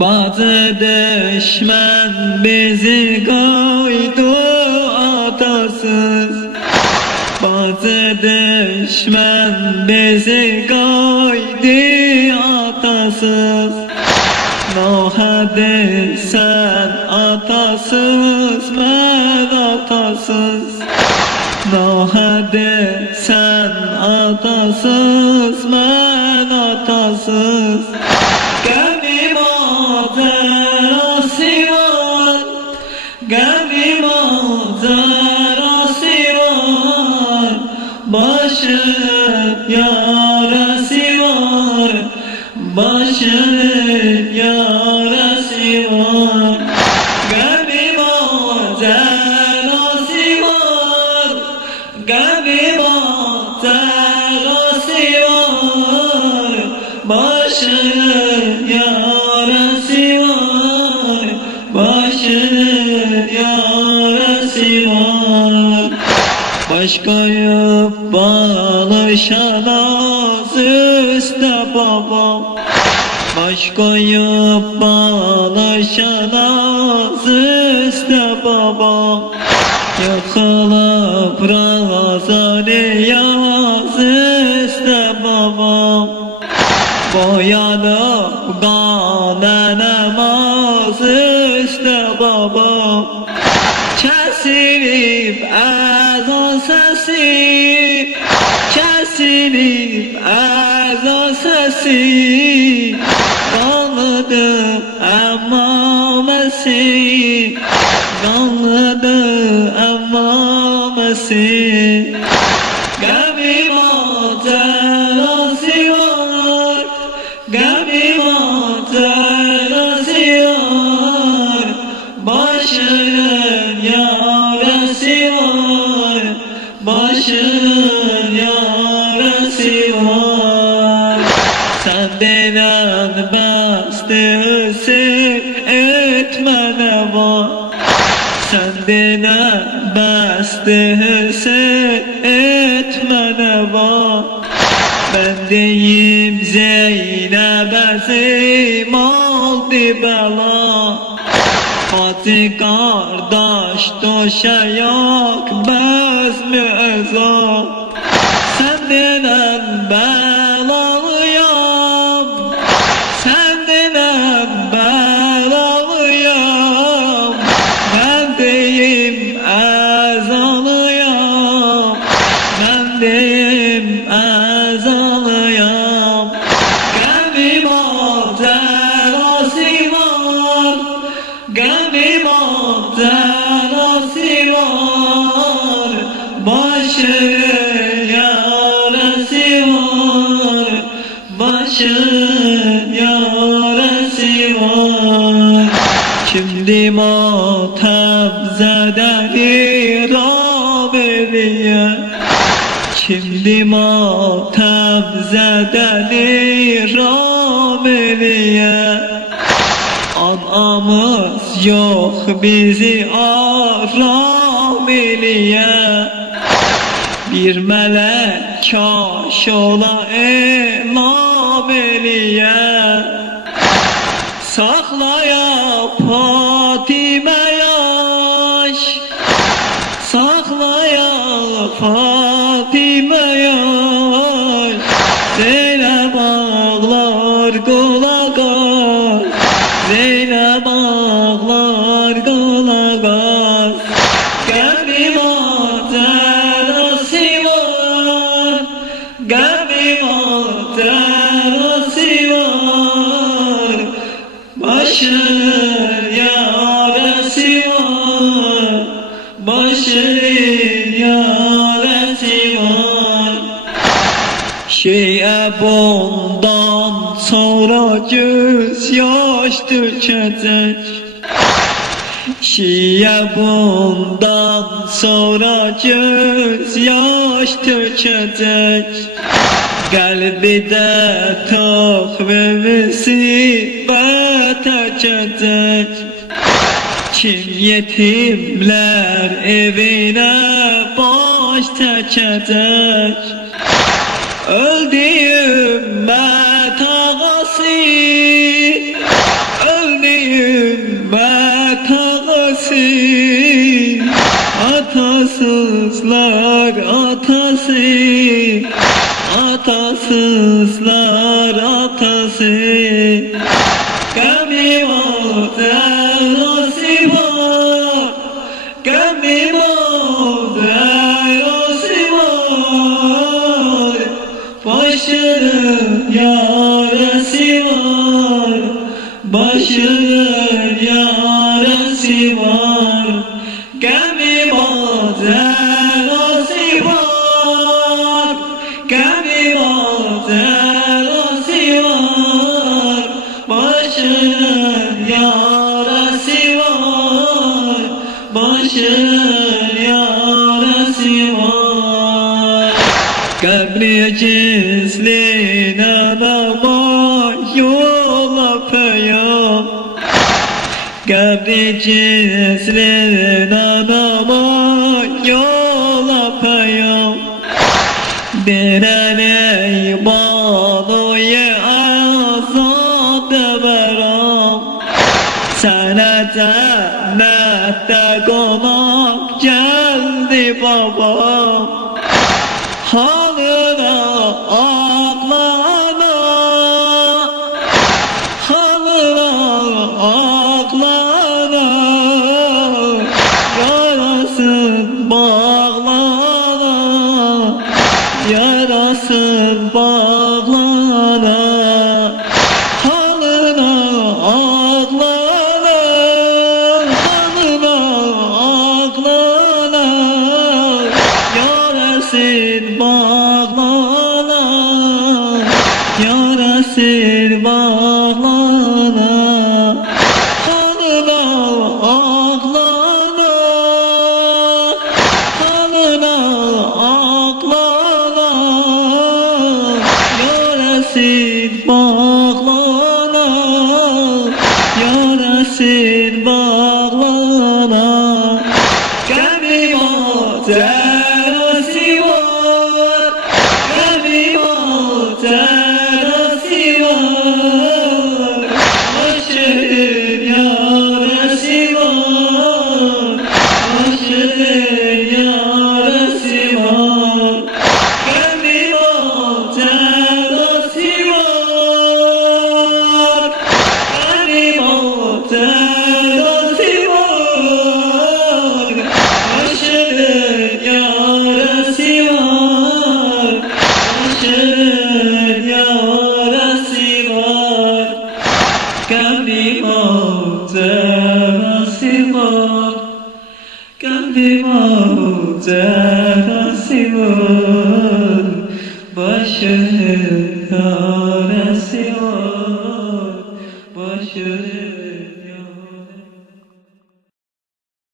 Bazı düşman bizi koydu atasız. Bazı düşman bizi koydu atasız. Hadi sen atasız, ben atasız. Hadi sen atasız, ben atasız. Gemi manzarası var, gemi manzarası var. Başım yarası var, başım yarası var. Gemi manzarası var, gemi manzarası var. Başım yarası var, başım yarası var. Baş koyup balışamaz üstte babam. Baş koyup balışamaz üstte babam. Yıkılıp razanı yaz üstte babam. Boyanıp kanenemaz üstte babam. Kesilip ezan sesi, kesilip ezan sesi. Kanlıdır ama Mesih, kanlıdır ama Mesih. Gemi manzarası var, gemi manzarası var. Başım yarası var, başım yarası var. Senden bestesi etme ne var? Senden bestesi etme ne var? Ben deyim Zeynep'e zeymaldi bela. Hadi kardeş döşeyak bezmi eza. Senden belalıyam, senden belalıyam. Ben deyim ezalıyam, ben deyim ezalıyam. Gemi manzarası var, gemi manzarası var. Başım yarası var, başım yarası var. Şimdi matem zedeli Rabeliye, şimdi matem zedeli Rabeliye. Anamız yok bizi arameliye. Bir melek kaş ola elameliye. Saklaya Fatime yaş, saklaya Fatime yaş. Zeynep ağlar kulağız, Zeynep ağlar kulağız. Gemi manzarası var, gemi manzarası var. Başım yarası var, başım yarası var. Şeye bundan sonra göz yaş dökecek. Şiye bundan sonra göz yaş dökecek. Kalbide tok ve musibet açacak. Kim yetimler evine baş çekecek. Öldü ümmet ağası, öldü yüreğime tağısı, atasızlar atası, atasızlar atası. Gamim oldu nasip var, gamim oldu nasip var. Başının yarası var, başının yarası var. Gamim oldu nasip var, gamim oldu nasip var. Başının yarası var, başının yarası var. Kabri cizline nama yola peyam, kabri cizline nama yola peyam. Direne bağlıya azad veram, sana cennette konak geldi babam. Halına aklana, halına aklana, yarasın bağlana, yarasın bağlana. Halına aklana, halına aklana, yarasın bağlana, yarasın bağlana. Halına aklana, halına aklana, yarasın bağlana, yarasın bağlana. Gamim oldu nasip var, gamim oldu nasip var. Başının yarası var, başının yarası var. Gamim oldu nasip var, gamim oldu nasip var. Başının yarası var, başının yarası var. Gamim oldu nasip var, gamim oldu nasip var. Başının yarası var, başının